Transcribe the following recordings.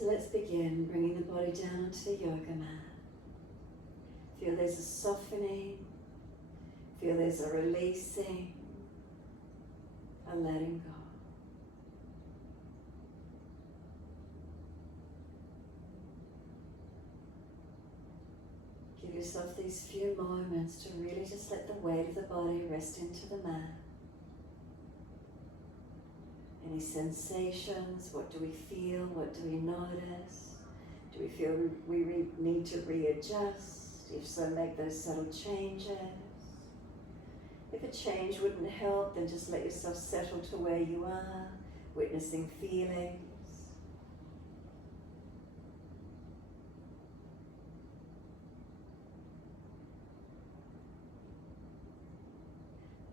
So let's begin bringing the body down onto the yoga mat. Feel there's a softening, feel there's a releasing, a letting go. Give yourself these few moments to really just let the weight of the body rest into the mat. Any sensations? What do we feel? What do we notice? Do we feel we need to readjust? If so, make those subtle changes. If a change wouldn't help, then just let yourself settle to where you are, witnessing feelings.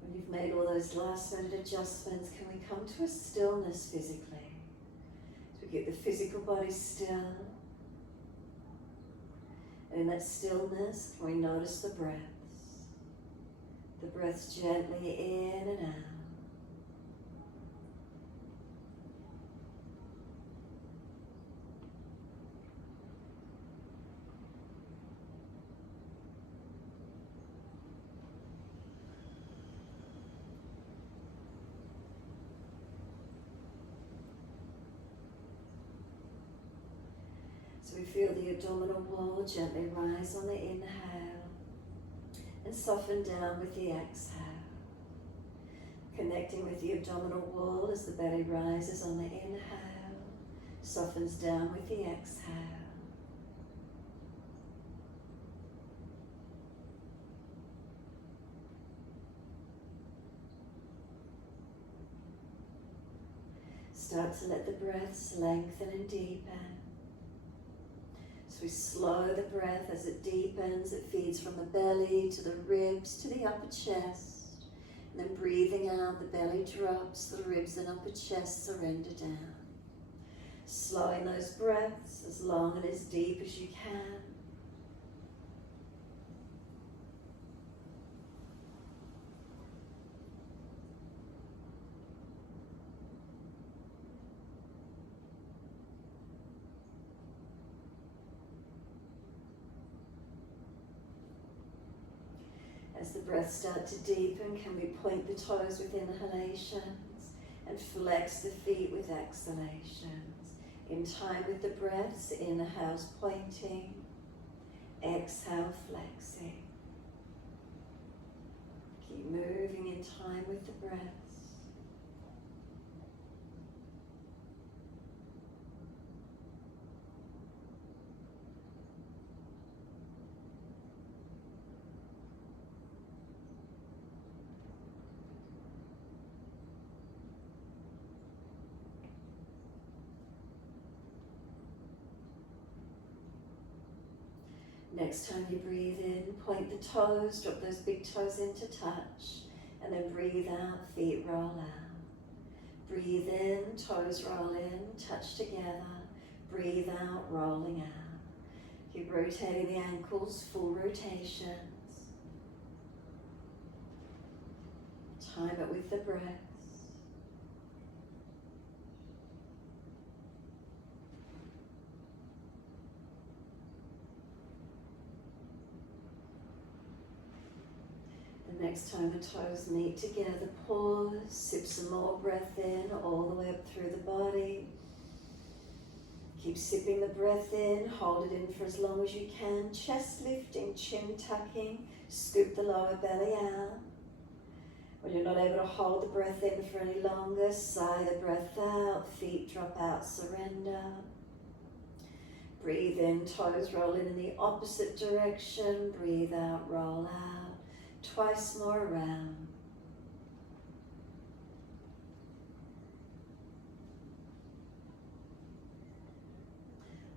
When you've made all those last minute adjustments, can we come to a stillness physically? So we get the physical body still. And in that stillness, can we notice the breaths? The breaths gently in and out. So we feel the abdominal wall gently rise on the inhale and soften down with the exhale. Connecting with the abdominal wall as the belly rises on the inhale, softens down with the exhale. Start to let the breaths lengthen and deepen. So we slow the breath as it deepens. It feeds from the belly to the ribs to the upper chest. And then breathing out, the belly drops, the ribs and upper chest surrender down. Slowing those breaths as long and as deep as you can. As the breaths start to deepen, can we point the toes with inhalations and flex the feet with exhalations? In time with the breaths, inhales pointing, exhale flexing. Keep moving in time with the breaths. Next time you breathe in, point the toes, drop those big toes into touch, and then breathe out, feet roll out. Breathe in, toes roll in, touch together. Breathe out, rolling out. Keep rotating the ankles, full rotations. Time it with the breath. Next time the toes meet together, pause, sip some more breath in, all the way up through the body. Keep sipping the breath in, hold it in for as long as you can, chest lifting, chin tucking, scoop the lower belly out. When you're not able to hold the breath in for any longer, sigh the breath out, feet drop out, surrender. Breathe in, toes roll in the opposite direction, breathe out, roll out. Twice more around.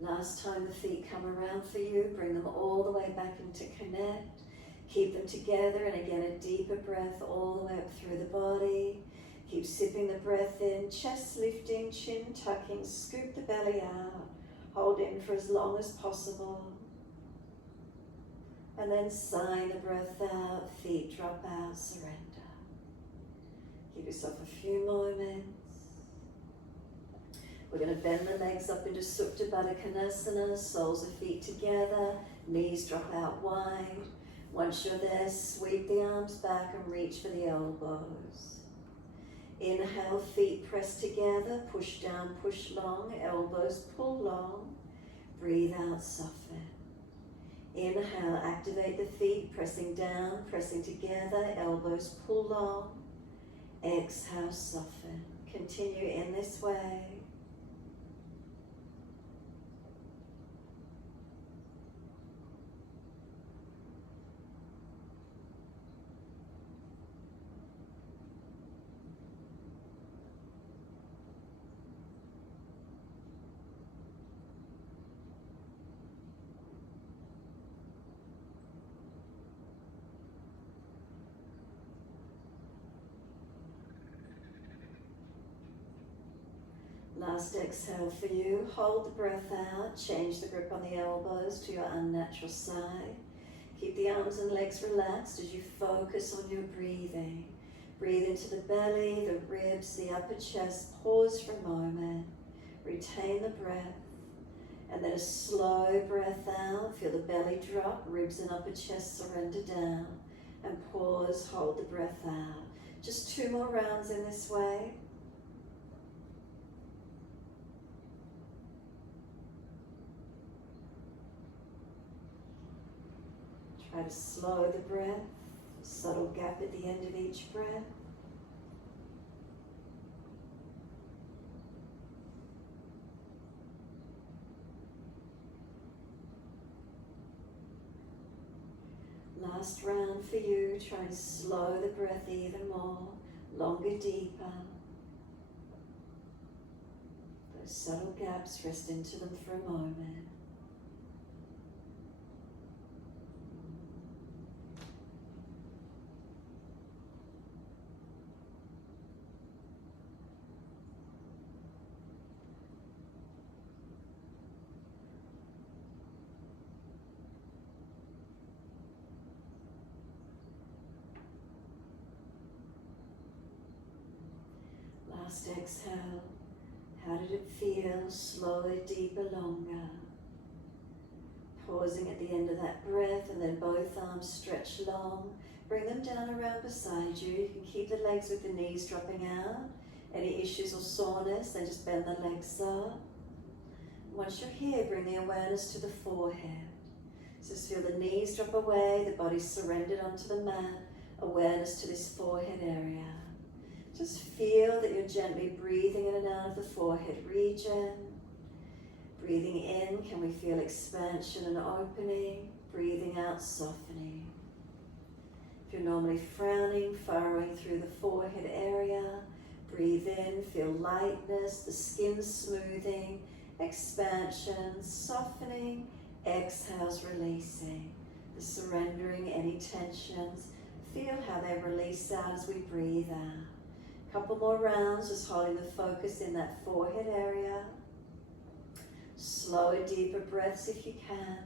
Last time the feet come around for you, bring them all the way back into connect. Keep them together, and again a deeper breath all the way up through the body. Keep sipping the breath in, chest lifting, chin tucking, scoop the belly out. Hold in for as long as possible. And then sigh the breath out, feet drop out, surrender. Give yourself a few moments. We're going to bend the legs up into Supta Baddha Konasana, soles of feet together, knees drop out wide. Once you're there, sweep the arms back and reach for the elbows. Inhale, feet press together, push down, push long, elbows pull long. Breathe out, soften. Inhale, activate the feet, pressing down, pressing together, elbows pull long. Exhale, soften. Continue in this way. Last exhale for you. Hold the breath out. Change the grip on the elbows to your unnatural side. Keep the arms and legs relaxed as you focus on your breathing. Breathe into the belly, the ribs, the upper chest. Pause for a moment. Retain the breath. And then a slow breath out. Feel the belly drop, ribs and upper chest surrender down. And pause, hold the breath out. Just 2 more rounds in this way. Try to slow the breath, subtle gap at the end of each breath. Last round for you, try and slow the breath even more, longer, deeper. Those subtle gaps, rest into them for a moment. Last exhale. How did it feel? Slower, deeper, longer. Pausing at the end of that breath, and then both arms stretch long. Bring them down around beside you. You can keep the legs with the knees dropping out. Any issues or soreness, then just bend the legs up. Once you're here, bring the awareness to the forehead. Just feel the knees drop away, the body's surrendered onto the mat. Awareness to this forehead area. Just feel that you're gently breathing in and out of the forehead region. Breathing in, can we feel expansion and opening? Breathing out, softening. If you're normally frowning, furrowing through the forehead area, breathe in, feel lightness, the skin smoothing, expansion, softening, exhales, releasing. The surrendering any tensions. Feel how they release out as we breathe out. Couple more rounds, just holding the focus in that forehead area. Slower, deeper breaths if you can.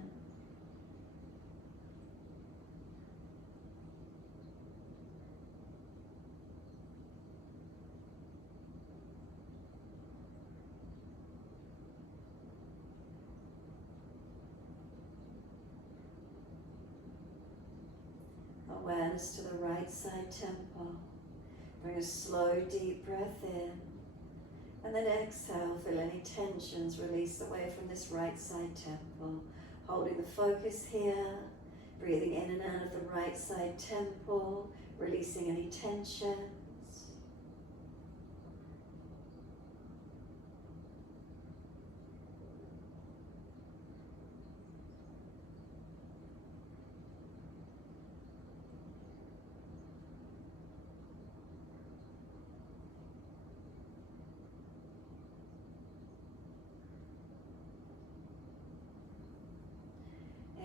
Awareness to the right side temple. Bring a slow, deep breath in. And then exhale, feel any tensions release away from this right side temple. Holding the focus here. Breathing in and out of the right side temple. Releasing any tensions.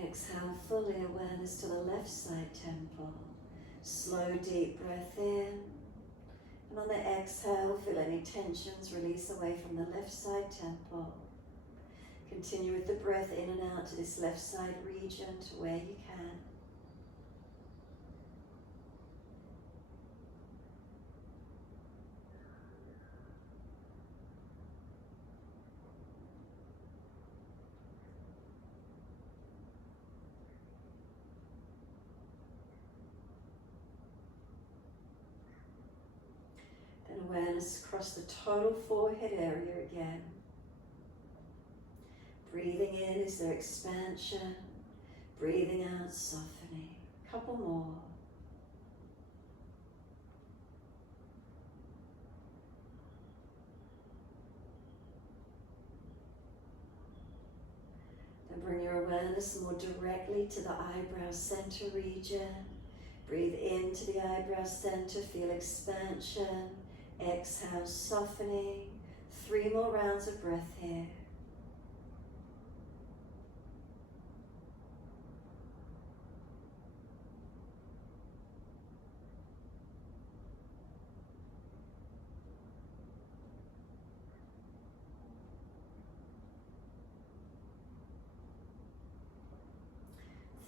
Exhale fully, awareness to the left side temple. Slow, deep breath in. And on the exhale, feel any tensions release away from the left side temple. Continue with the breath in and out to this left side region to where you can. awareness across the total forehead area again. Breathing in, is there expansion? Breathing out, softening. Couple more. Then bring your awareness more directly to the eyebrow center region. Breathe into the eyebrow center, feel expansion. Exhale, softening. 3 more rounds of breath here.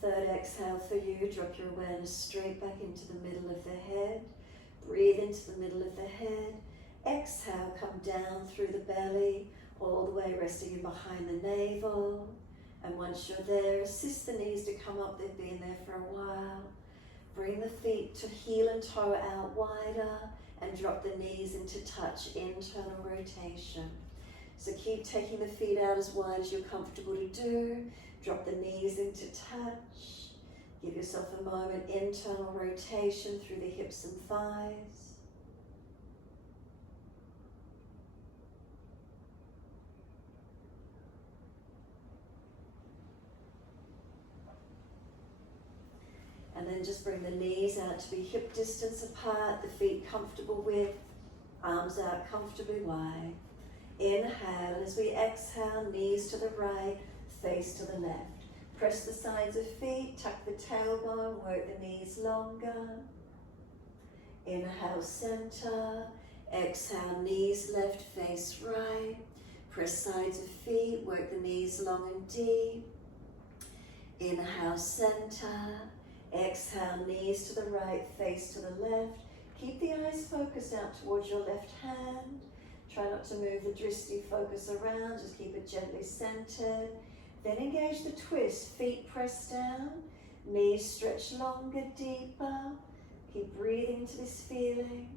Third exhale for you, drop your awareness straight back into the middle of the head. Breathe into the middle of the head. Exhale, come down through the belly, all the way resting in behind the navel. And once you're there, assist the knees to come up, they've been there for a while. Bring the feet to heel and toe out wider and drop the knees into touch, internal rotation. So keep taking the feet out as wide as you're comfortable to do. Drop the knees into touch. Give yourself a moment, internal rotation through the hips and thighs. And then just bring the knees out to be hip distance apart, the feet comfortable width, arms out comfortably wide. Inhale, and as we exhale, knees to the right, face to the left. Press the sides of feet, tuck the tailbone, work the knees longer. Inhale, center. Exhale, knees left, face right. Press sides of feet, work the knees long and deep. Inhale, center. Exhale, knees to the right, face to the left. Keep the eyes focused out towards your left hand. Try not to move the drishti focus around, just keep it gently centered. Then engage the twist, feet press down, knees stretch longer, deeper. Keep breathing into this feeling.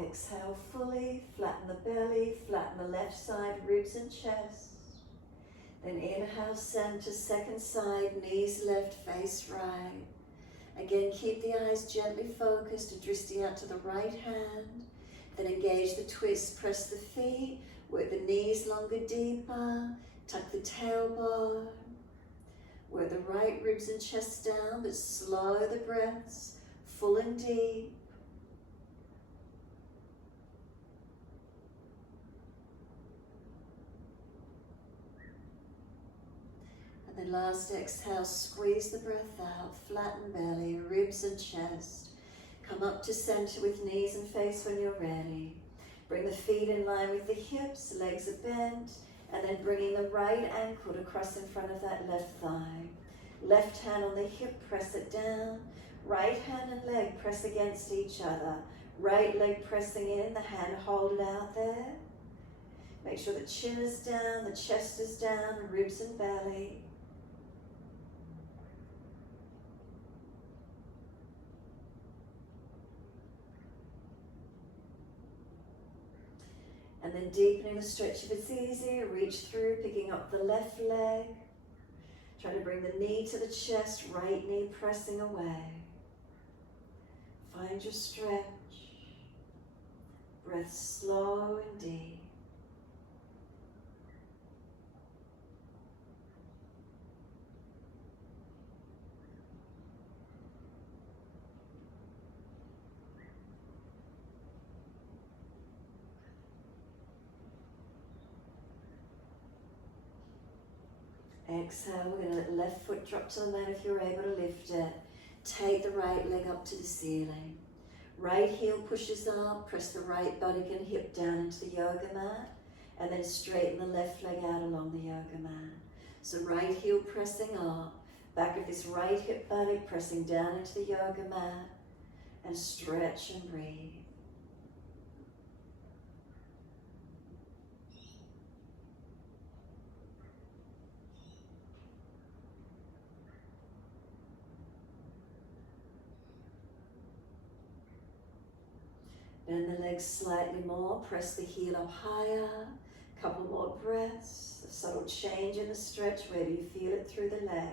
Exhale fully, flatten the belly, flatten the left side, ribs and chest. Then inhale, center, second side, knees left, face right. Again, keep the eyes gently focused, drishti out to the right hand. Then engage the twist, press the feet, work the knees longer, deeper. Tuck the tailbone. Work the right ribs and chest down, but slow the breaths, full and deep. Then last exhale, squeeze the breath out, flatten belly, ribs and chest. Come up to center with knees and face when you're ready. Bring the feet in line with the hips, legs are bent, and then bringing the right ankle to cross in front of that left thigh. Left hand on the hip, press it down. Right hand and leg press against each other. Right leg pressing in, the hand hold it out there. Make sure the chin is down, the chest is down, ribs and belly. And then deepening the stretch if it's easy, reach through, picking up the left leg. Try to bring the knee to the chest, right knee pressing away. Find your stretch. Breath slow and deep. Exhale, we're going to let the left foot drop to the mat if you're able to lift it. Take the right leg up to the ceiling. Right heel pushes up, press the right buttock and hip down into the yoga mat, and then straighten the left leg out along the yoga mat. So right heel pressing up, back of this right hip buttock pressing down into the yoga mat, and stretch and breathe. Bend the legs slightly more, press the heel up higher. Couple more breaths, a subtle change in the stretch. Where do you feel it through the leg?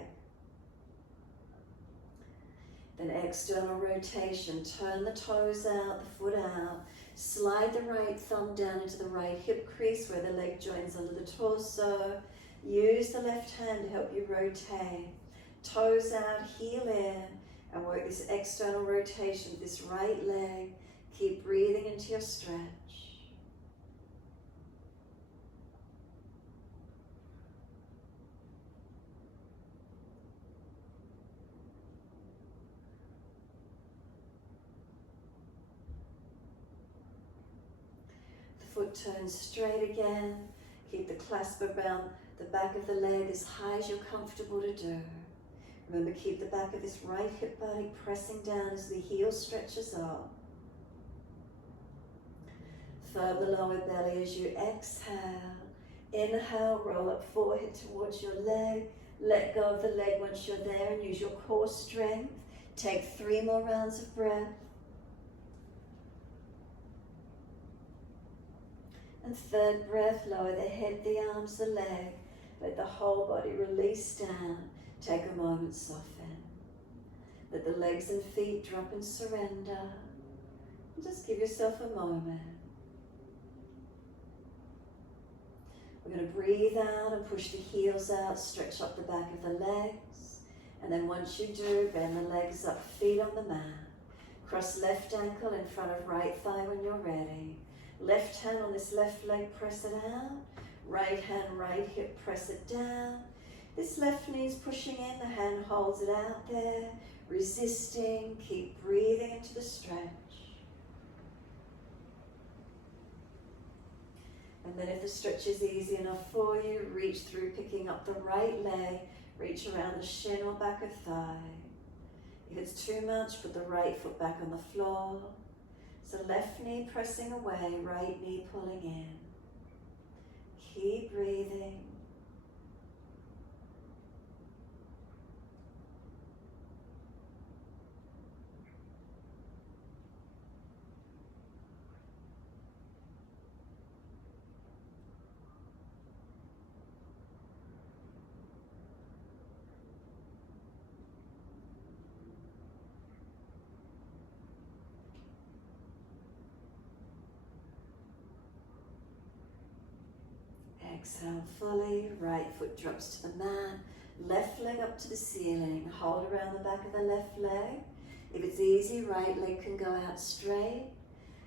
Then external rotation, turn the toes out, the foot out. Slide the right thumb down into the right hip crease where the leg joins under the torso. Use the left hand to help you rotate. Toes out, heel in, and work this external rotation with this right leg. Keep breathing into your stretch. The foot turns straight again. Keep the clasp around the back of the leg as high as you're comfortable to do. Remember, keep the back of this right hip body pressing down as the heel stretches up. Firm the lower belly as you exhale. Inhale, roll up forehead towards your leg. Let go of the leg once you're there and use your core strength. Take 3 more rounds of breath. And third breath, lower the head, the arms, the leg. Let the whole body release down. Take a moment, soften. Let the legs and feet drop and surrender. And just give yourself a moment. We're going to breathe out and push the heels out, stretch up the back of the legs. And then once you do, bend the legs up, feet on the mat. Cross left ankle in front of right thigh when you're ready. Left hand on this left leg, press it out. Right hand, right hip, press it down. This left knee is pushing in, the hand holds it out there. Resisting, keep breathing into the stretch. And then if the stretch is easy enough for you, reach through, picking up the right leg, reach around the shin or back of thigh. If it's too much, put the right foot back on the floor. So left knee pressing away, right knee pulling in. Keep breathing. Exhale fully, right foot drops to the mat, left leg up to the ceiling. Hold around the back of the left leg. If it's easy, right leg can go out straight.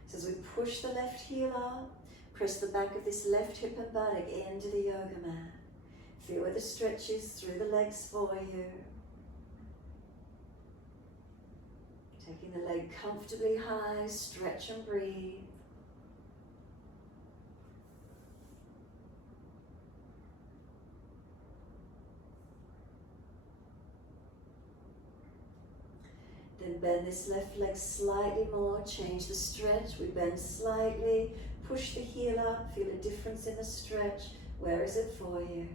So as we push the left heel up, press the back of this left hip and buttock into the yoga mat. Feel where the stretch is through the legs for you. Taking the leg comfortably high, stretch and breathe. Then bend this left leg slightly more, change the stretch. We bend slightly, push the heel up, feel a difference in the stretch. Where is it for you?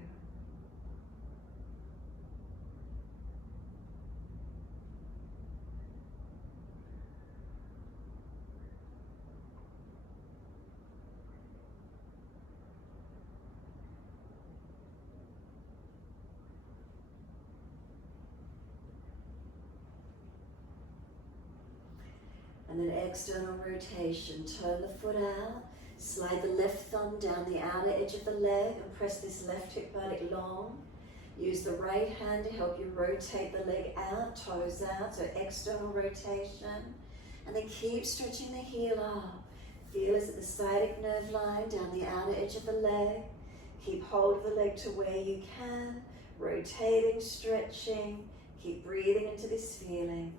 And then external rotation, turn the foot out, slide the left thumb down the outer edge of the leg and press this left hip buttock long. Use the right hand to help you rotate the leg out, toes out, so external rotation. And then keep stretching the heel up. Feel as at the sciatic nerve line down the outer edge of the leg. Keep hold of the leg to where you can, rotating, stretching. Keep breathing into this feeling.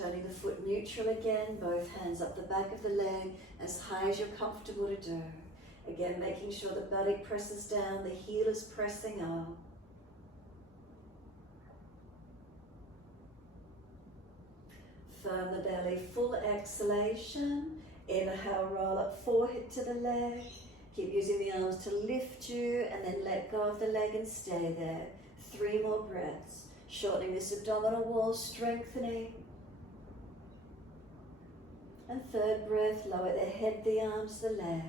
Turning the foot neutral again, both hands up the back of the leg, as high as you're comfortable to do. Again, making sure the buttock presses down, the heel is pressing up. Firm the belly, full exhalation. Inhale, roll up forehead to the leg. Keep using the arms to lift you and then let go of the leg and stay there. 3 more breaths. Shortening this abdominal wall, strengthening. And 3rd breath, lower the head, the arms, the leg.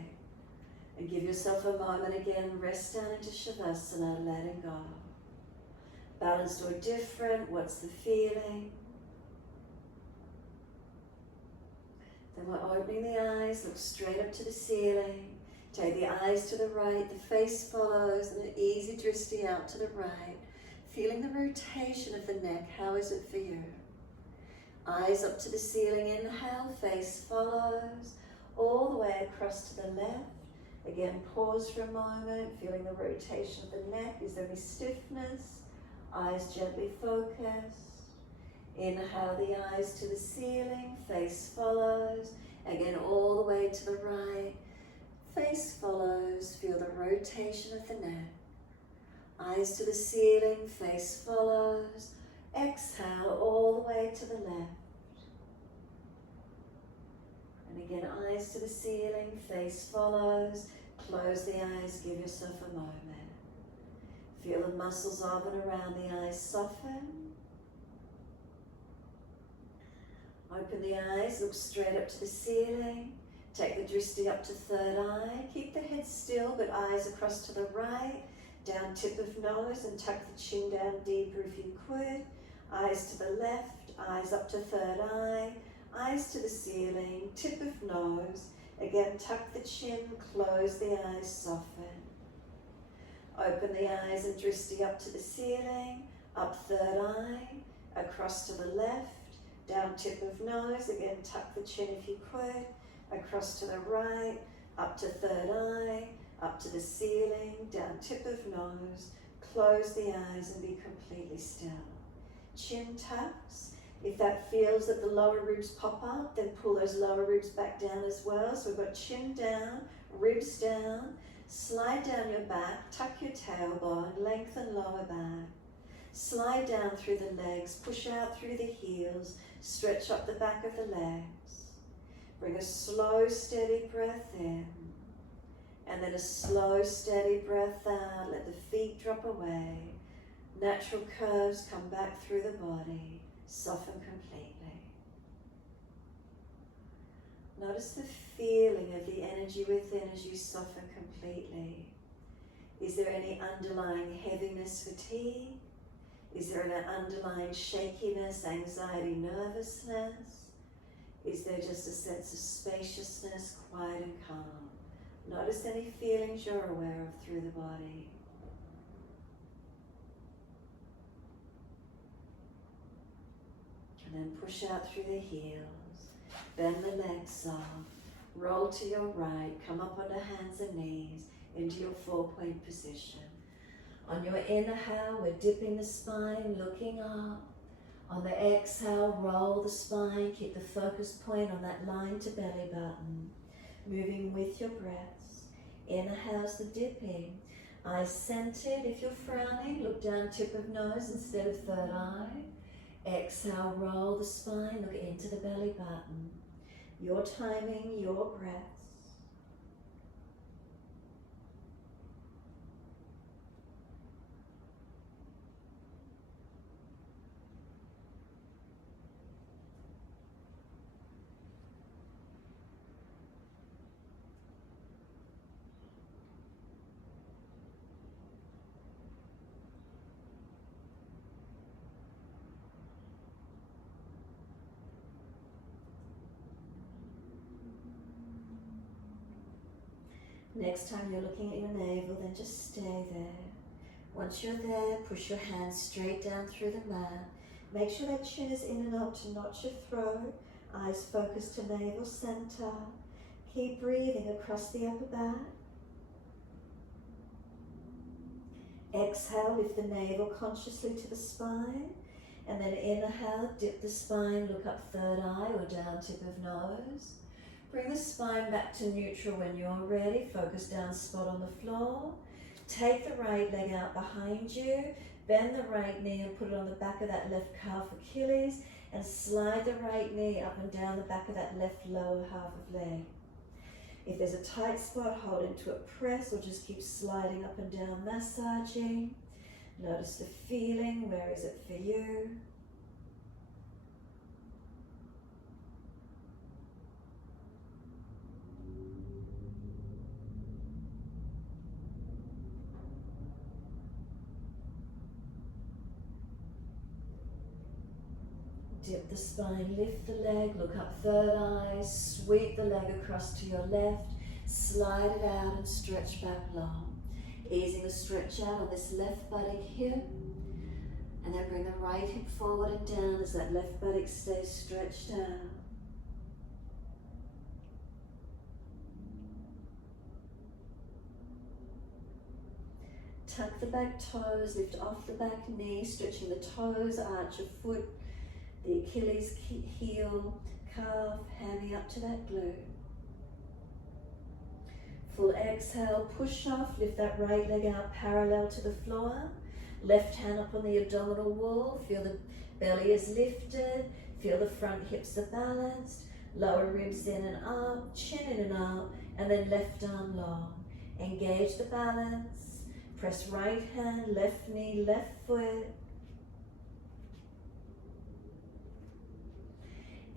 And give yourself a moment again, rest down into Shavasana, letting go. Balanced or different, what's the feeling? Then we're opening the eyes, look straight up to the ceiling. Take the eyes to the right, the face follows, and an easy drishti out to the right. Feeling the rotation of the neck, how is it for you? Eyes up to the ceiling, inhale, face follows, all the way across to the left. Again, pause for a moment, feeling the rotation of the neck. Is there any stiffness? Eyes gently focused. Inhale the eyes to the ceiling, face follows. Again, all the way to the right. Face follows, feel the rotation of the neck. Eyes to the ceiling, face follows. Exhale all the way to the left. And again, eyes to the ceiling, face follows. Close the eyes, give yourself a moment. Feel the muscles of and around the eyes soften. Open the eyes, look straight up to the ceiling. Take the drishti up to 3rd eye. Keep the head still, but eyes across to the right. Down tip of nose and tuck the chin down deeper if you could. Eyes to the left, eyes up to 3rd eye. Eyes to the ceiling, tip of nose. Again, tuck the chin, close the eyes, soften. Open the eyes and drishti up to the ceiling, up 3rd eye, across to the left, down tip of nose. Again, tuck the chin if you could. Across to the right, up to 3rd eye, up to the ceiling, down tip of nose. Close the eyes and be completely still. Chin tucks. If that feels that the lower ribs pop up, then pull those lower ribs back down as well. So we've got chin down, ribs down. Slide down your back, tuck your tailbone, lengthen lower back. Slide down through the legs, push out through the heels, stretch up the back of the legs. Bring a slow, steady breath in. And then a slow, steady breath out. Let the feet drop away. Natural curves come back through the body. Soften completely. Notice the feeling of the energy within as you soften completely. Is there any underlying heaviness, fatigue? Is there an underlying shakiness, anxiety, nervousness? Is there just a sense of spaciousness, quiet and calm? Notice any feelings you're aware of through the body. And then push out through the heels. Bend the legs soft. Roll to your right. Come up onto hands and knees into your 4-point position. On your inhale, we're dipping the spine, looking up. On the exhale, roll the spine. Keep the focus point on that line to belly button. Moving with your breaths. Inhale's the dipping. Eyes centered. If you're frowning, look down tip of nose instead of 3rd eye. Exhale, roll the spine, look into the belly button. Your timing, your breaths. Next time you're looking at your navel, then just stay there. Once you're there, push your hands straight down through the mat. Make sure that chin is in and out to notch your throat. Eyes focused to navel center. Keep breathing across the upper back. Exhale, lift the navel consciously to the spine. And then inhale, dip the spine, look up 3rd eye or down tip of nose. Bring the spine back to neutral when you're ready. Focus down spot on the floor. Take the right leg out behind you. Bend the right knee and put it on the back of that left calf Achilles. And slide the right knee up and down the back of that left lower half of leg. If there's a tight spot, hold into a press or just keep sliding up and down, massaging. Notice the feeling, where is it for you? Dip the spine, lift the leg, look up third eye, sweep the leg across to your left, slide it out and stretch back long. Easing the stretch out on this left buttock hip, and then bring the right hip forward and down as that left buttock stays stretched out. Tuck the back toes, lift off the back knee, stretching the toes, arch of foot, the Achilles heel, calf, hammy up to that glute. Full exhale, push off, lift that right leg out parallel to the floor. Left hand up on the abdominal wall, feel the belly is lifted, feel the front hips are balanced, lower ribs in and up, chin in and up, and then left arm long. Engage the balance, press right hand, left knee, left foot.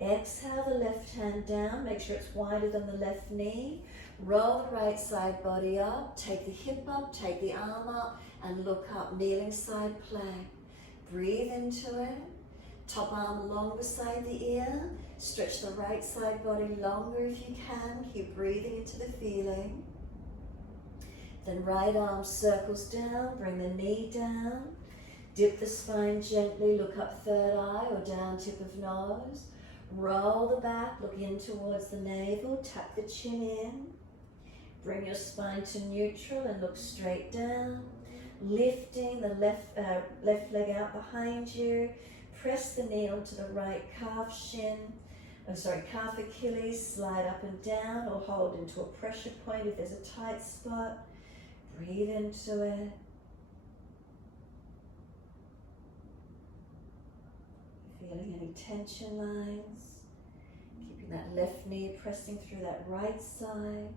Exhale the left hand down, make sure it's wider than the left knee. Roll the right side body up, take the hip up, take the arm up, and look up, kneeling side plank. Breathe into it. Top arm long beside the ear. Stretch the right side body longer if you can. Keep breathing into the feeling. Then right arm circles down, bring the knee down. Dip the spine gently, look up third eye or down tip of nose. Roll the back, look in towards the navel, tuck the chin in. Bring your spine to neutral and look straight down. Lifting the left leg out behind you. Press the knee onto the right calf calf Achilles, slide up and down or hold into a pressure point if there's a tight spot. Breathe into it. Feeling any tension lines. Keeping that left knee pressing through that right side.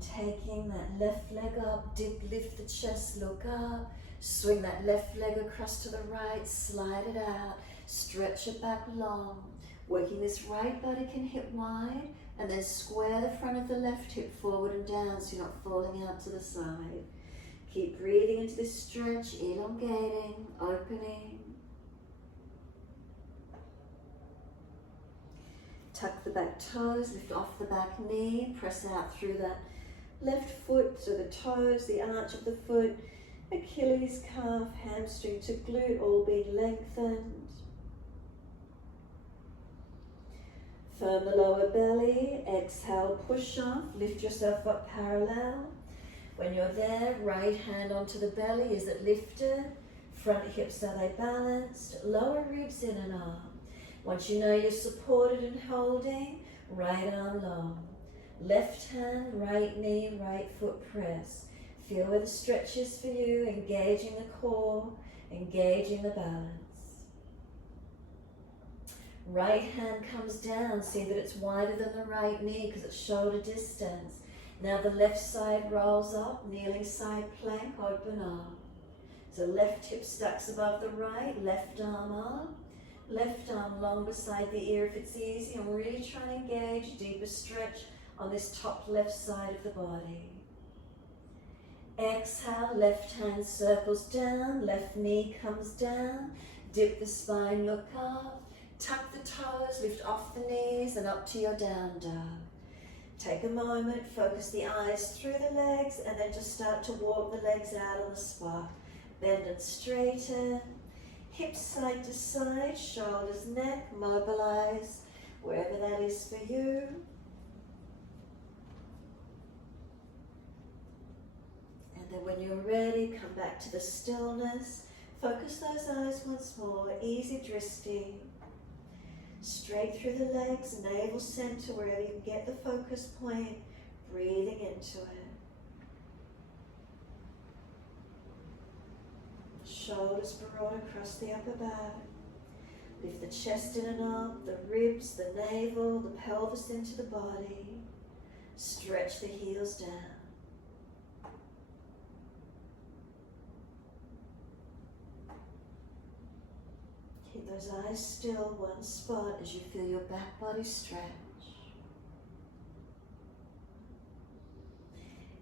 Taking that left leg up, dip, lift the chest, look up, swing that left leg across to the right, slide it out, stretch it back long, working this right buttock and hip wide, and then square the front of the left hip forward and down so you're not falling out to the side. Keep breathing into this stretch, elongating, opening. Tuck the back toes, lift off the back knee, press out through that left foot, so the toes, the arch of the foot, Achilles, calf, hamstring to glute, all being lengthened. Firm the lower belly, exhale, push off, lift yourself up parallel. When you're there, right hand onto the belly, is it lifted? Front hips, are they balanced? Lower ribs in and up. Once you know you're supported and holding, right arm long. Left hand, right knee, right foot press. Feel where the stretch is for you, engaging the core, engaging the balance. Right hand comes down, see that it's wider than the right knee because it's shoulder distance. Now the left side rolls up, kneeling side plank, open up. So left hip stacks above the right, left arm up. Left arm long beside the ear if it's easy, and really try and engage deeper stretch on this top left side of the body. Exhale, left hand circles down, left knee comes down, dip the spine, look up, tuck the toes, lift off the knees and up to your down dog. Take a moment, focus the eyes through the legs, and then just start to walk the legs out on the spot. Bend and straighten. Hips side to side, shoulders, neck, mobilise, wherever that is for you. And then when you're ready, come back to the stillness. Focus those eyes once more, easy drishti. Straight through the legs, navel center, wherever you can get the focus point, breathing into it. Shoulders broad across the upper back. Lift the chest in and up, the ribs, the navel, the pelvis into the body. Stretch the heels down. Keep those eyes still, one spot, as you feel your back body stretch.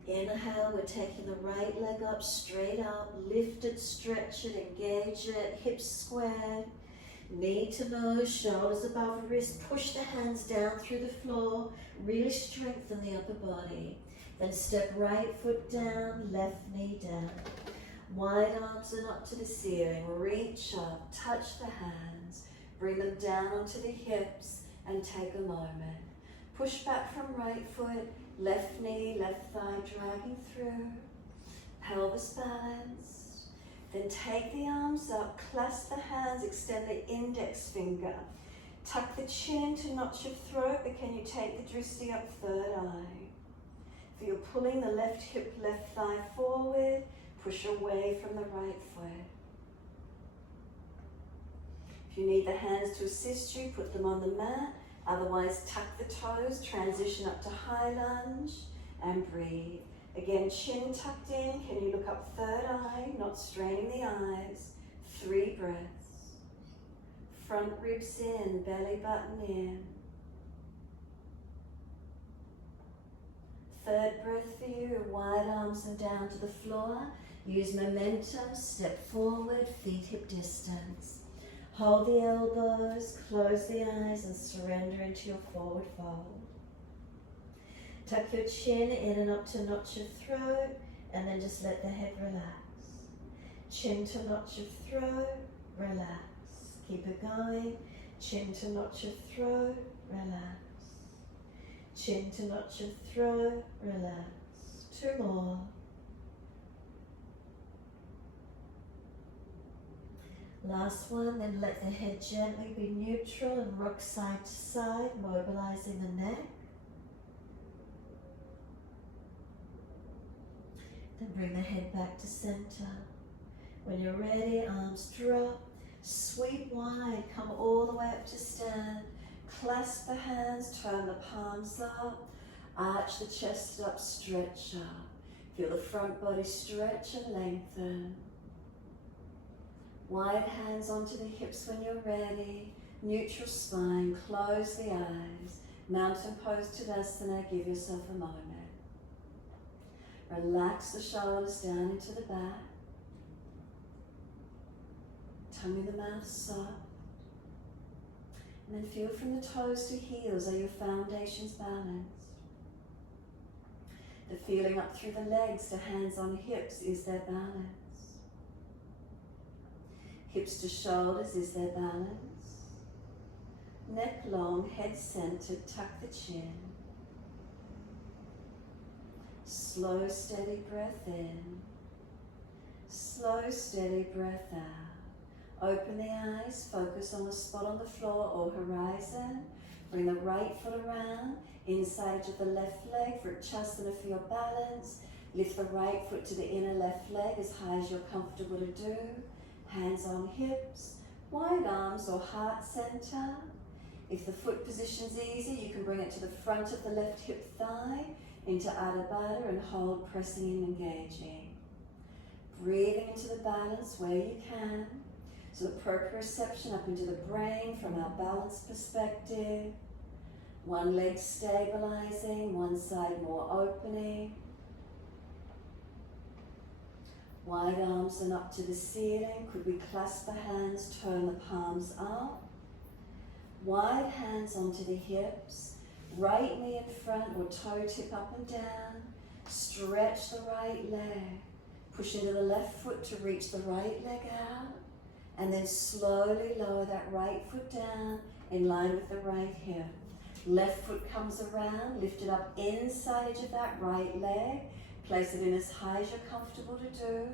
Inhale, we're taking the right leg up, straight up, lift it, stretch it, engage it, hips squared, knee to nose, shoulders above wrist, push the hands down through the floor, really strengthen the upper body. Then step right foot down, left knee down. Wide arms and up to the ceiling, reach up, touch the hands, bring them down onto the hips and take a moment. Push back from right foot, left knee, left thigh dragging through, pelvis balanced. Then take the arms up, clasp the hands, extend the index finger. Tuck the chin to notch your throat, but can you take the drishti up third eye? If you're pulling the left hip, left thigh forward, push away from the right foot. If you need the hands to assist you, put them on the mat. Otherwise, tuck the toes, transition up to high lunge, and breathe. Again, chin tucked in. Can you look up third eye, not straining the eyes? 3 breaths. Front ribs in, belly button in. Third breath for you, wide arms and down to the floor. Use momentum, step forward, feet hip distance. Hold the elbows, close the eyes and surrender into your forward fold. Tuck your chin in and up to notch your throat and then just let the head relax. Chin to notch your throat, relax. Keep it going. Chin to notch your throat, relax. Chin to notch your throat, relax. 2 more. Last one, then let the head gently be neutral and rock side to side, mobilizing the neck. Then bring the head back to center. When you're ready, arms drop, sweep wide, come all the way up to stand. Clasp the hands, turn the palms up, arch the chest up, stretch up. Feel the front body stretch and lengthen. Wide hands onto the hips when you're ready. Neutral spine, close the eyes. Mountain pose Tadasana, give yourself a moment. Relax the shoulders down into the back. Tummy the mouth soft. And then feel from the toes to heels, are your foundations balanced? The feeling up through the legs to hands on hips, is there balance? Hips to shoulders, is there balance? Neck long, head centered, tuck the chin. Slow, steady breath in. Slow, steady breath out. Open the eyes, focus on the spot on the floor or horizon. Bring the right foot around, inside edge of the left leg for Chasana for your balance. Lift the right foot to the inner left leg as high as you're comfortable to do. Hands on hips, wide arms or heart center. If the foot position's easy, you can bring it to the front of the left hip thigh, into Adha Baddha and hold, pressing in, engaging. Breathing into the balance where you can. So the proprioception up into the brain from our balance perspective. One leg stabilizing, one side more opening. Wide arms and up to the ceiling. Could we clasp the hands, turn the palms up. Wide hands onto the hips. Right knee in front or toe tip up and down. Stretch the right leg. Push into the left foot to reach the right leg out. And then slowly lower that right foot down in line with the right hip. Left foot comes around, lift it up inside edge of that right leg. Place it in as high as you're comfortable to do.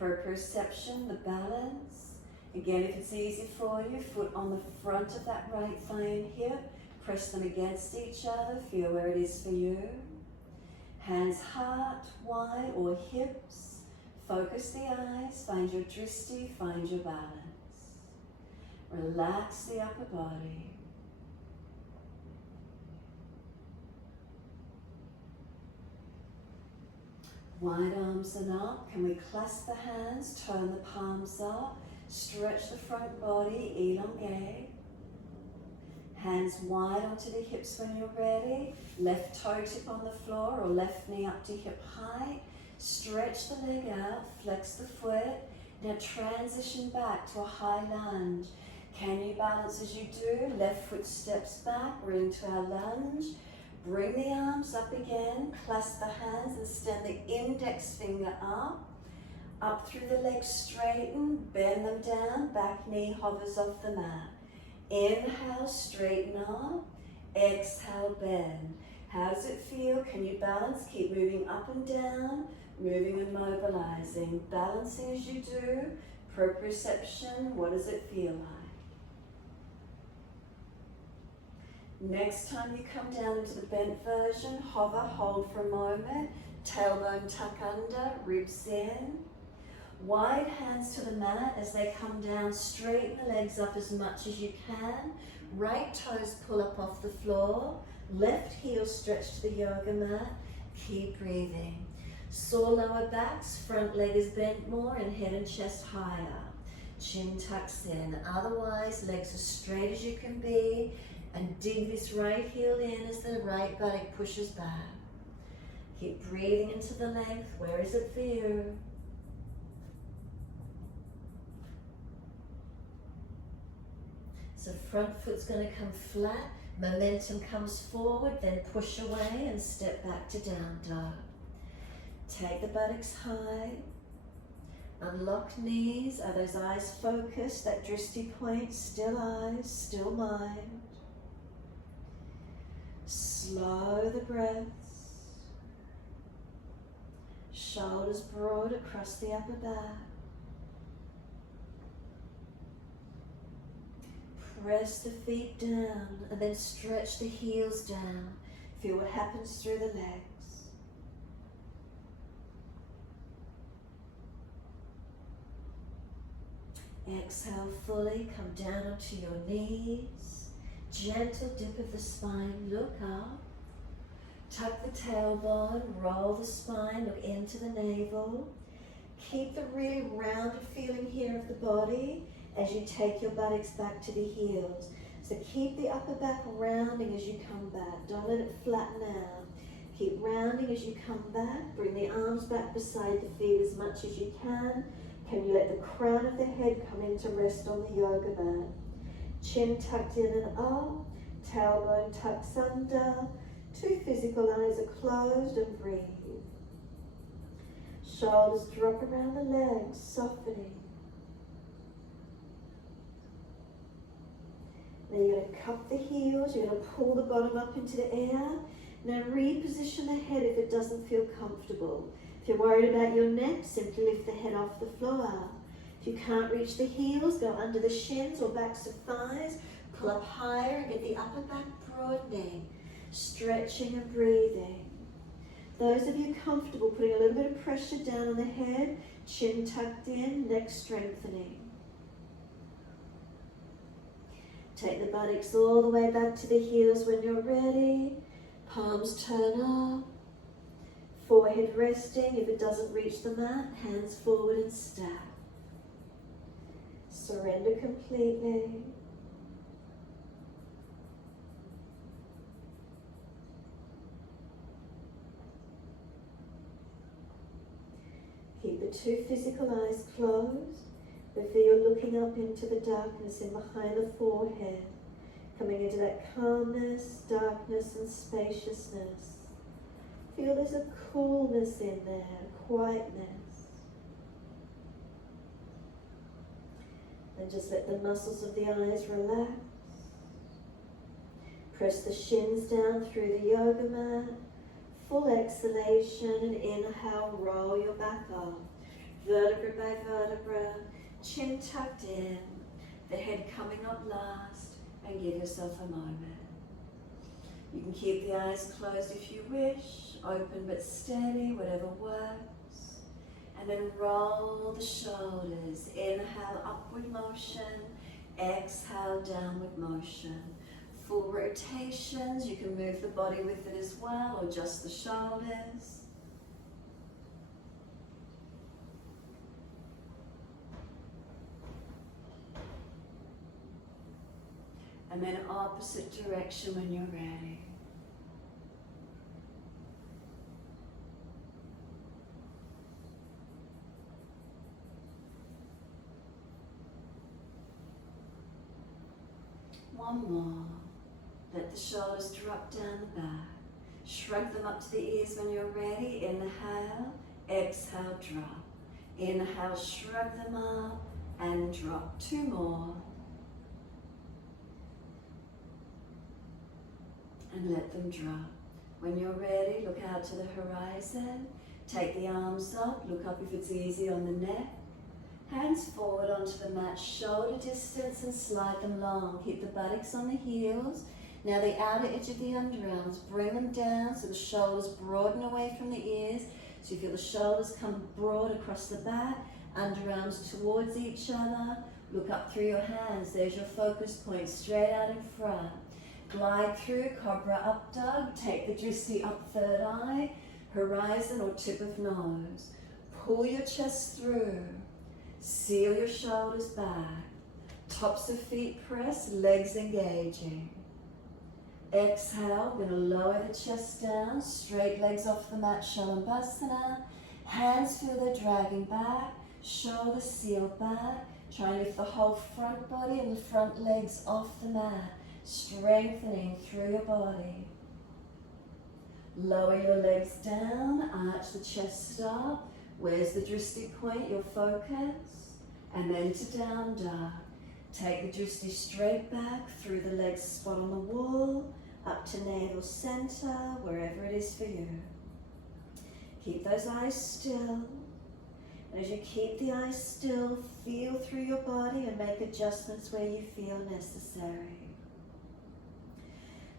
Proprioception, the balance. Again, if it's easy for you, foot on the front of that right thigh and hip. Press them against each other. Feel where it is for you. Hands heart, wide or hips. Focus the eyes. Find your drishti. Find your balance. Relax the upper body. Wide arms and up. Can we clasp the hands? Turn the palms up. Stretch the front body. Elongate. Hands wide onto the hips when you're ready. Left toe tip on the floor or left knee up to hip height. Stretch the leg out, flex the foot. Now transition back to a high lunge. Can you balance as you do? Left foot steps back, bring to our lunge. Bring the arms up again, clasp the hands and stand the index finger up through the legs, straighten, bend them down, back knee hovers off the mat. Inhale, straighten up. Exhale, bend. How does it feel? Can you balance? Keep moving up and down, moving and mobilizing. Balancing as you do. Proprioception, what does it feel like? Next time you come down into the bent version, hover, hold for a moment. Tailbone tuck under, ribs in. Wide hands to the mat as they come down. Straighten the legs up as much as you can. Right toes pull up off the floor. Left heel stretch to the yoga mat. Keep breathing. Sore lower backs, front leg is bent more and head and chest higher. Chin tucks in. Otherwise, legs as straight as you can be. And dig this right heel in as the right buttock pushes back. Keep breathing into the length. Where is it for you? So front foot's going to come flat, momentum comes forward, then push away and step back to down dog. Take the buttocks high, unlock knees, are those eyes focused, that drishti point, still eyes, still mind. Slow the breaths, shoulders broad across the upper back. Press the feet down and then stretch the heels down. Feel what happens through the legs. Exhale fully, come down onto your knees. Gentle dip of the spine, look up. Tuck the tailbone, roll the spine, look into the navel. Keep the really rounded feeling here of the body as you take your buttocks back to the heels. So keep the upper back rounding as you come back. Don't let it flatten out. Keep rounding as you come back. Bring the arms back beside the feet as much as you can. Can you let the crown of the head come into rest on the yoga mat? Chin tucked in and up. Tailbone tucks under. Two physical eyes are closed and breathe. Shoulders drop around the legs, softening. Now you're going to cup the heels, you're going to pull the bottom up into the air. Now reposition the head if it doesn't feel comfortable. If you're worried about your neck, simply lift the head off the floor. If you can't reach the heels, go under the shins or backs of thighs, pull up higher and get the upper back broadening, stretching and breathing. Those of you comfortable putting a little bit of pressure down on the head, chin tucked in, neck strengthening. Take the buttocks all the way back to the heels when you're ready. Palms turn up. Forehead resting. If it doesn't reach the mat, hands forward and stack. Surrender completely. Keep the two physical eyes closed. But feel you're looking up into the darkness in behind the forehead, coming into that calmness, darkness and spaciousness. Feel there's a coolness in there, quietness. And just let the muscles of the eyes relax. Press the shins down through the yoga mat. Full exhalation and inhale, roll your back up. vertebra by vertebra, chin tucked in, the head coming up last, and give yourself a moment. You can keep the eyes closed if you wish, open but steady, whatever works. And then roll the shoulders. Inhale, upward motion. Exhale, downward motion. Full rotations. You can move the body with it as well, or just the shoulders. And then opposite direction when you're ready. One more. Let the shoulders drop down the back. Shrug them up to the ears when you're ready. Inhale, exhale, drop. Inhale, shrug them up and drop. Two more. And let them drop. When you're ready, look out to the horizon. Take the arms up. Look up if it's easy on the neck. Hands forward onto the mat, shoulder distance, and slide them long. Keep the buttocks on the heels. Now the outer edge of the underarms, bring them down so the shoulders broaden away from the ears. So you feel the shoulders come broad across the back, underarms towards each other. Look up through your hands. There's your focus point, straight out in front. Glide through, cobra up dog. Take the drishti up third eye, horizon or tip of nose. Pull your chest through. Seal your shoulders back. Tops of feet press, legs engaging. Exhale, we're going to lower the chest down, straight legs off the mat, Shalabhasana. Hands feel they're dragging back, shoulders seal back. Try and lift the whole front body and the front legs off the mat, strengthening through your body. Lower your legs down, arch the chest up. Where's the drishti point, your focus? And then to down dog. Take the drishti straight back through the legs spot on the wall, up to navel center, wherever it is for you. Keep those eyes still. And as you keep the eyes still, feel through your body and make adjustments where you feel necessary.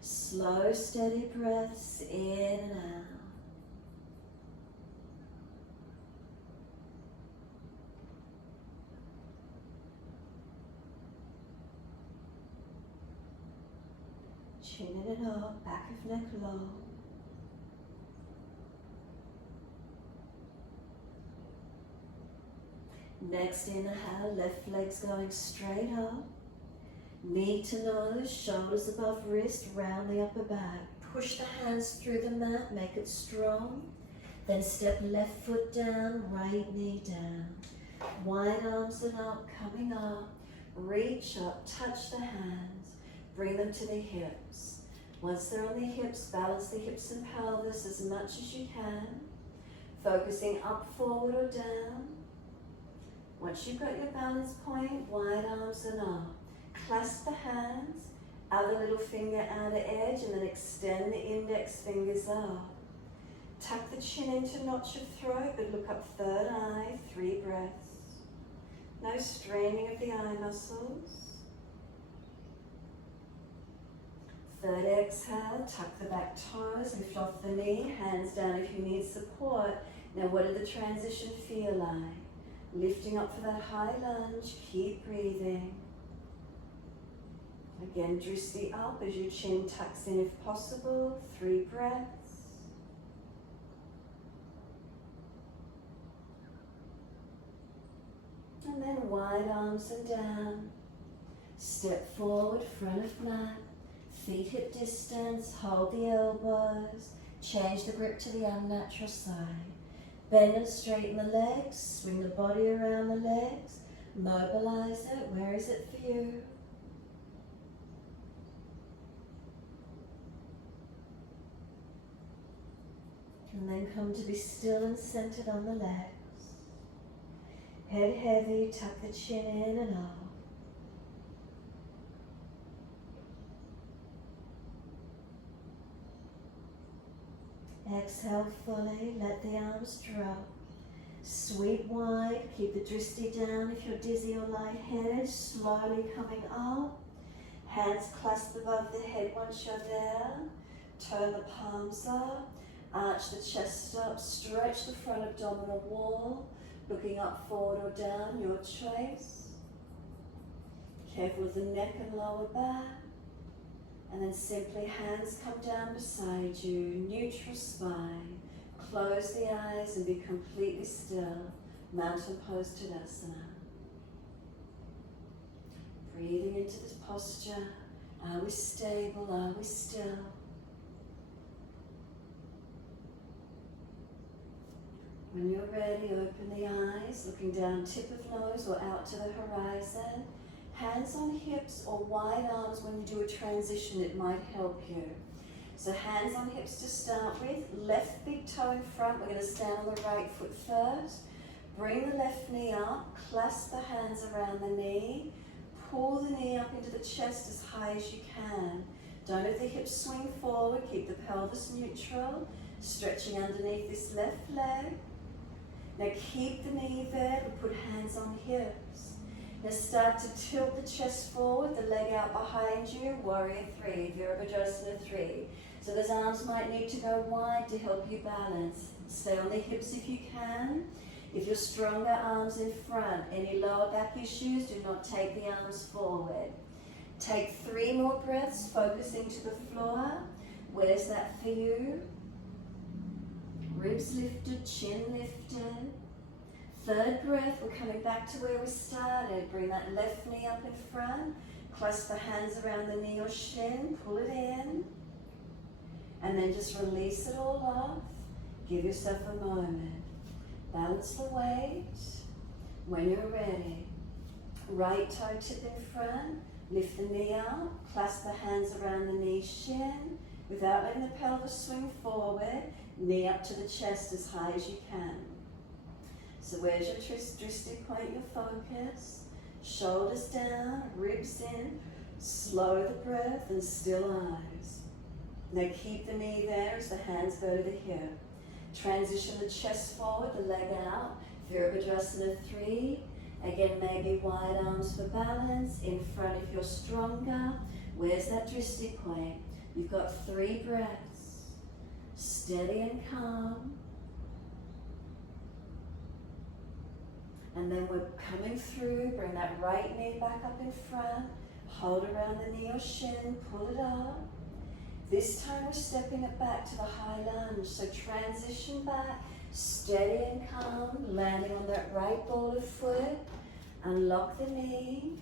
Slow, steady breaths in and out. Chin in and up, back of neck low. Next inhale, left leg's going straight up. Knee to nose, shoulders above wrist, round the upper back. Push the hands through the mat, make it strong. Then step left foot down, right knee down. Wide arms and up, coming up. Reach up, touch the hands. Bring them to the hips. Once they're on the hips, balance the hips and pelvis as much as you can. Focusing up, forward or down. Once you've got your balance point, wide arms and up. Clasp the hands, other little finger outer edge, and then extend the index fingers up. Tuck the chin into notch of throat, but look up third eye, 3 breaths. No straining of the eye muscles. Third exhale, tuck the back toes, lift off the knee, hands down if you need support. Now what did the transition feel like? Lifting up for that high lunge, keep breathing. Again, drishti up as your chin tucks in if possible, 3 breaths. And then wide arms and down. Step forward, front of mat. Feet hip distance, hold the elbows, change the grip to the unnatural side. Bend and straighten the legs, swing the body around the legs, mobilize it, where is it for you? And then come to be still and centered on the legs. Head heavy, tuck the chin in and up. Exhale fully, let the arms drop. Sweep wide, keep the drishti down if you're dizzy or lightheaded, slowly coming up. Hands clasped above the head once you're there. Turn the palms up, arch the chest up, stretch the front abdominal wall, looking up, forward or down, your choice. Careful with the neck and lower back. And then simply hands come down beside you, neutral spine. Close the eyes and be completely still. Mountain pose Tadasana. Breathing into this posture. Are we stable? Are we still? When you're ready, open the eyes, looking down tip of nose or out to the horizon. Hands on hips or wide arms when you do a transition, it might help you. So hands on hips to start with, left big toe in front, we're going to stand on the right foot first. Bring the left knee up, clasp the hands around the knee, pull the knee up into the chest as high as you can. Don't let the hips swing forward, keep the pelvis neutral, stretching underneath this left leg. Now keep the knee there, but put hands on hips. Now start to tilt the chest forward, the leg out behind you, warrior three, Virabhadrasana 3. So those arms might need to go wide to help you balance. Stay on the hips if you can. If you're stronger, arms in front. Any lower back issues, do not take the arms forward. Take 3 more breaths, focusing to the floor. Where's that for you? Ribs lifted, chin lifted. 3rd breath, we're coming back to where we started. Bring that left knee up in front. Clasp the hands around the knee or shin. Pull it in. And then just release it all off. Give yourself a moment. Balance the weight. When you're ready, right toe tip in front. Lift the knee up. Clasp the hands around the knee, shin. Without letting the pelvis swing forward. Knee up to the chest as high as you can. So where's your drishti point, your focus? Shoulders down, ribs in. Slow the breath and still eyes. Now keep the knee there as the hands go to the hip. Transition the chest forward, the leg out. Virabhadrasana 3. Again, maybe wide arms for balance. In front if you're stronger. Where's that drishti point? You've got 3 breaths. Steady and calm. And then we're coming through. Bring that right knee back up in front. Hold around the knee or shin. Pull it up. This time we're stepping it back to the high lunge. So transition back, steady and calm, landing on that right ball of foot. Unlock the knee,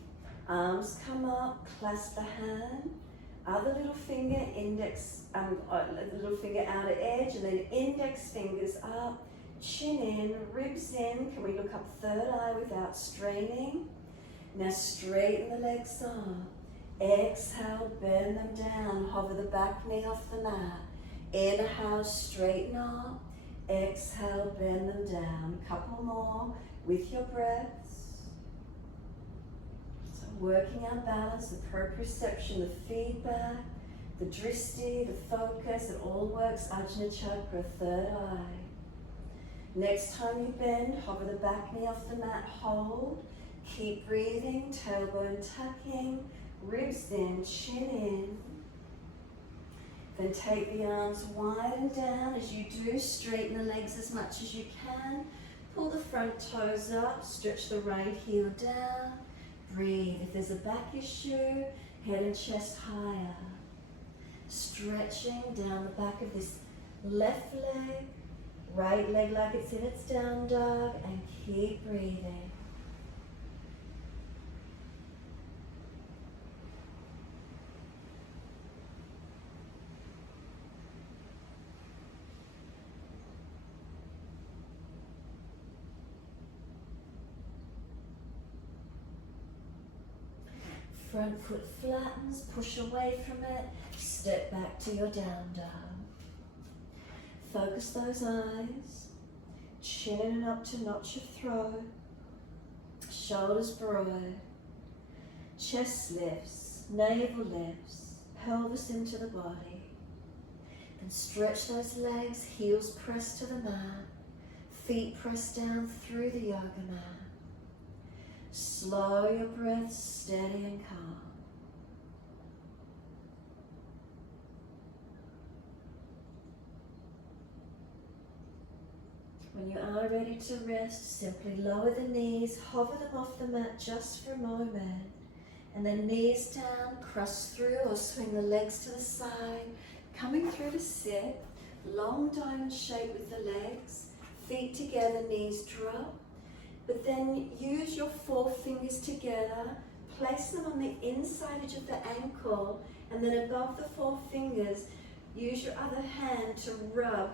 arms come up, clasp the hand. Other little finger, little finger outer edge, and then index fingers up, chin in, ribs in. Can we look up 3rd eye without straining? Now straighten the legs up. Exhale, bend them down, hover the back knee off the mat. Inhale, straighten up. Exhale, bend them down. A couple more with your breaths. So working our balance, the proprioception, the feedback, the drishti, the focus, it all works. Ajna Chakra, 3rd eye. Next time you bend, hover the back knee off the mat, hold. Keep breathing, tailbone tucking. Ribs in, chin in. Then take the arms wide and down. As you do, straighten the legs as much as you can. Pull the front toes up, stretch the right heel down. Breathe. If there's a back issue, head and chest higher. Stretching down the back of this left leg, right leg like it's in its down dog, and keep breathing. Front foot flattens, push away from it, step back to your down dog. Focus those eyes, chin in and up to notch your throat, shoulders broad, chest lifts, navel lifts, pelvis into the body. Then stretch those legs, heels pressed to the mat, Feet press down through the yoga mat. Slow your breath, steady and calm. When you are ready to rest, simply lower the knees, hover them off the mat just for a moment, and then knees down, cross through or swing the legs to the side, coming through to sit, long diamond shape with the legs, feet together, knees drop, but then use your 4 fingers together, place them on the inside edge of the ankle, and then above the 4 fingers, use your other hand to rub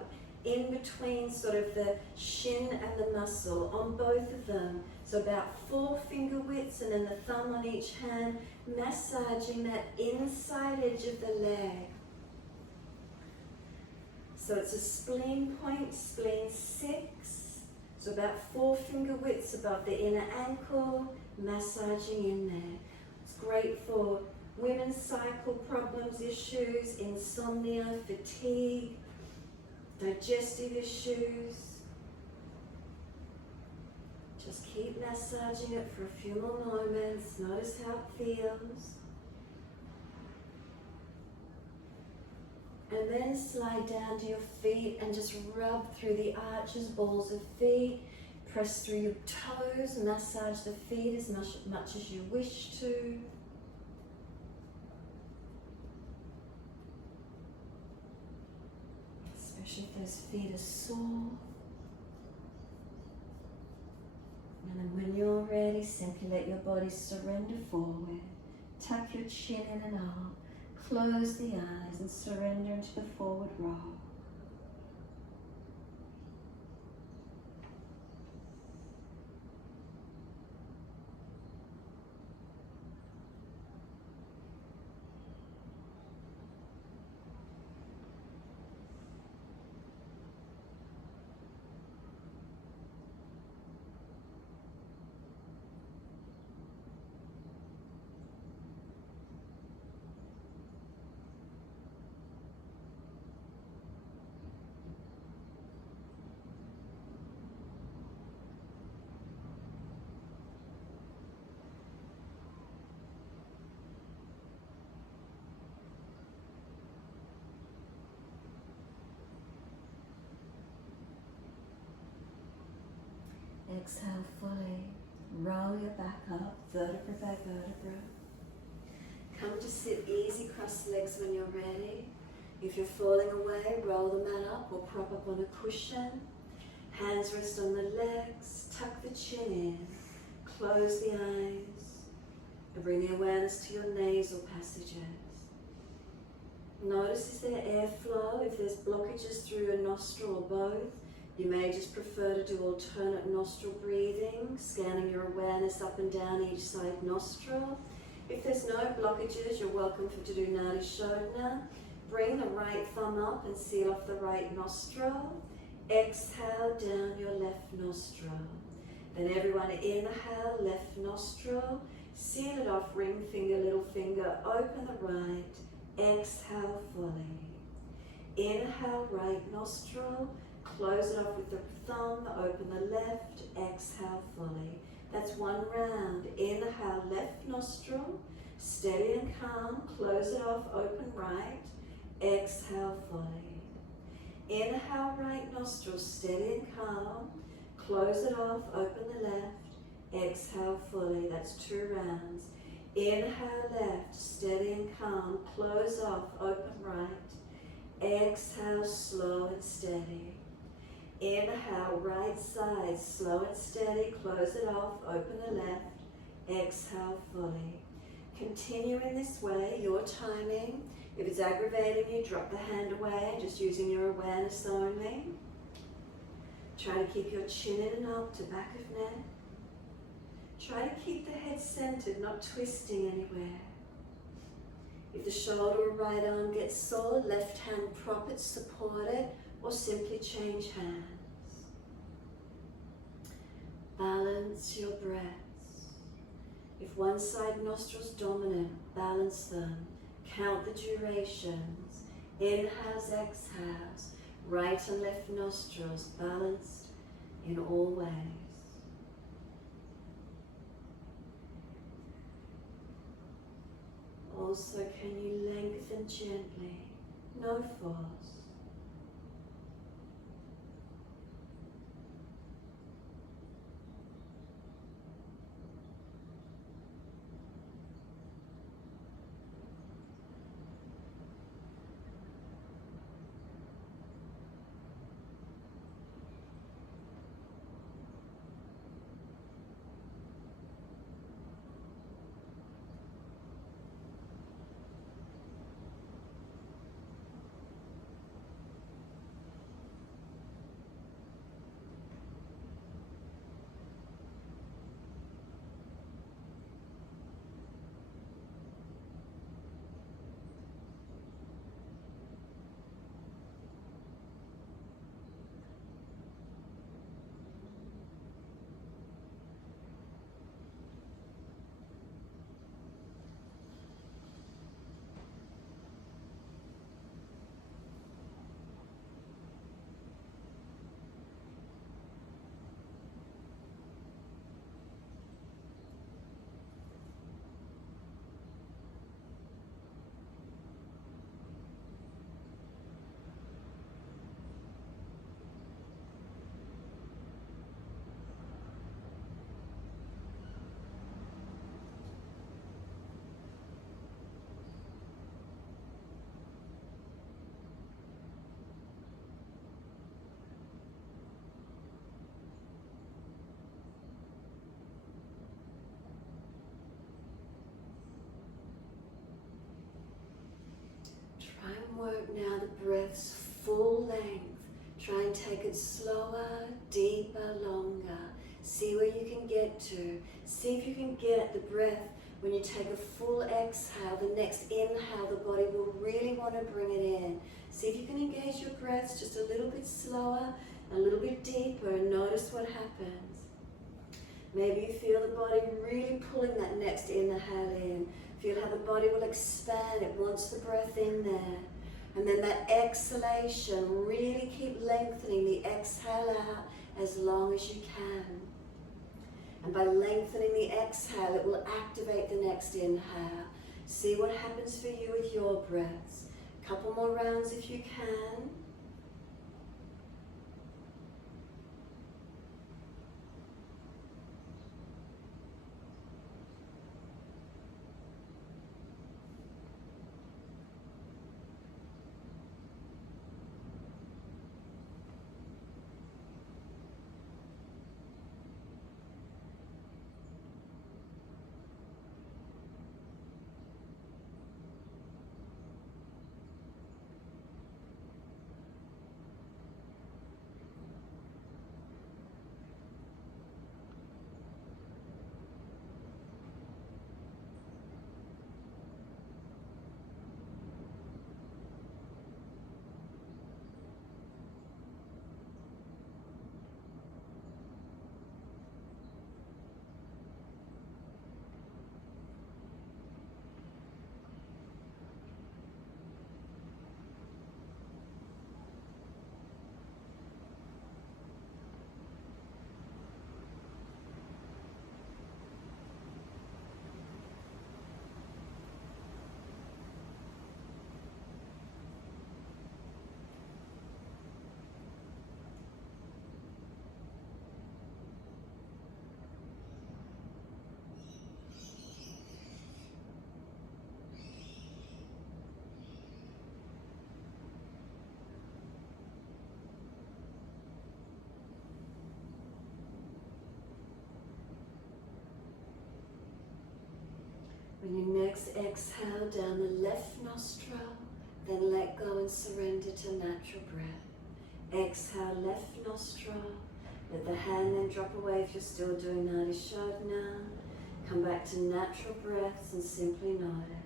in between sort of the shin and the muscle on both of them. So about 4 finger widths, and then the thumb on each hand, massaging that inside edge of the leg. So it's a spleen point, spleen 6. So about 4 finger widths above the inner ankle, massaging in there. It's great for women's cycle problems, issues, insomnia, fatigue, digestive issues. Just keep massaging it for a few more moments. Notice how it feels. And then slide down to your feet and just rub through the arches, balls of feet. Press through your toes, massage the feet as much as you wish to. Especially if those feet are sore. And then when you're ready, simply let your body surrender forward. Tuck your chin in and up. Close the eyes and surrender into the forward roll. Exhale fully. Roll your back up, vertebra by vertebra. Come to sit easy, cross legs when you're ready. If you're falling away, roll the mat up or prop up on a cushion. Hands rest on the legs, tuck the chin in, close the eyes, and bring the awareness to your nasal passages. Notice is there airflow? If there's blockages through a nostril or both, you may just prefer to do alternate nostril breathing, scanning your awareness up and down each side nostril. If there's no blockages, you're welcome to do Nadi Shodhana. Bring the right thumb up and seal off the right nostril. Exhale down your left nostril. Then everyone inhale, left nostril. Seal it off, ring finger, little finger. Open the right. Exhale fully. Inhale, right nostril. Close it off with the thumb, open the left, exhale fully. That's 1 round. Inhale, left nostril, steady and calm, close it off, open right, exhale fully. Inhale, right nostril, steady and calm, close it off, open the left, exhale fully. That's 2 rounds. Inhale, left, steady and calm, close off, open right, exhale, slow and steady. Inhale, right side, slow and steady, close it off, open the left, exhale fully. Continue in this way, your timing. If it's aggravating you, drop the hand away, just using your awareness only. Try to keep your chin in and up to back of neck. Try to keep the head centered, not twisting anywhere. If the shoulder or right arm gets sore, left hand prop it, support it, or simply change hands. Balance your breaths. If one side nostril's dominant, balance them. Count the durations. Inhales, exhales. Right and left nostrils balanced. in all ways. Also, can you lengthen gently, no force? Try and work now the breath's full length. Try and take it slower, deeper, longer. See where you can get to. See if you can get the breath when you take a full exhale. The next inhale, the body will really want to bring it in. See if you can engage your breaths just a little bit slower, a little bit deeper, and notice what happens. Maybe you feel the body really pulling that next inhale in. Feel how the body will expand. It wants the breath in there. And then that exhalation, really keep lengthening the exhale out as long as you can. And by lengthening the exhale, it will activate the next inhale. See what happens for you with your breaths. A couple more rounds if you can. When you next exhale down the left nostril, then let go and surrender to natural breath. Exhale left nostril, let the hand then drop away if you're still doing Nadi Shodhana. Come back to natural breaths and simply notice.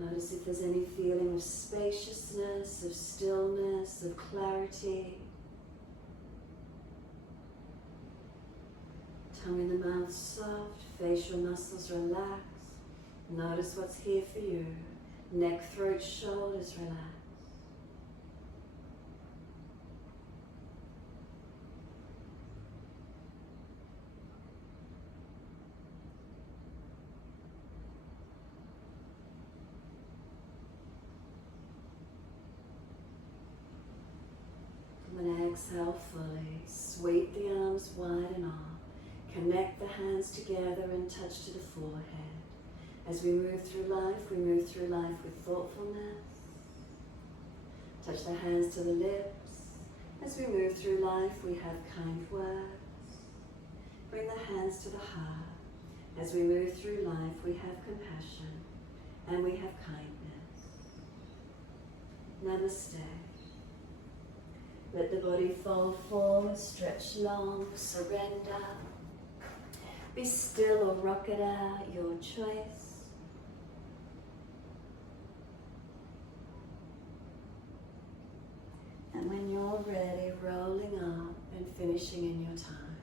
Notice if there's any feeling of spaciousness, of stillness, of clarity. Tongue in the mouth soft, facial muscles relaxed. Notice what's here for you. Neck, throat, shoulders relax. And then exhale fully. Sweep the arms wide and on. Connect the hands together and touch to the forehead. As we move through life with thoughtfulness. Touch the hands to the lips. As we move through life, we have kind words. Bring the hands to the heart. As we move through life, we have compassion and we have kindness. Namaste. Let the body fall forward, stretch long, surrender. Be still or rock it out, your choice. And when you're ready, rolling up and finishing in your time.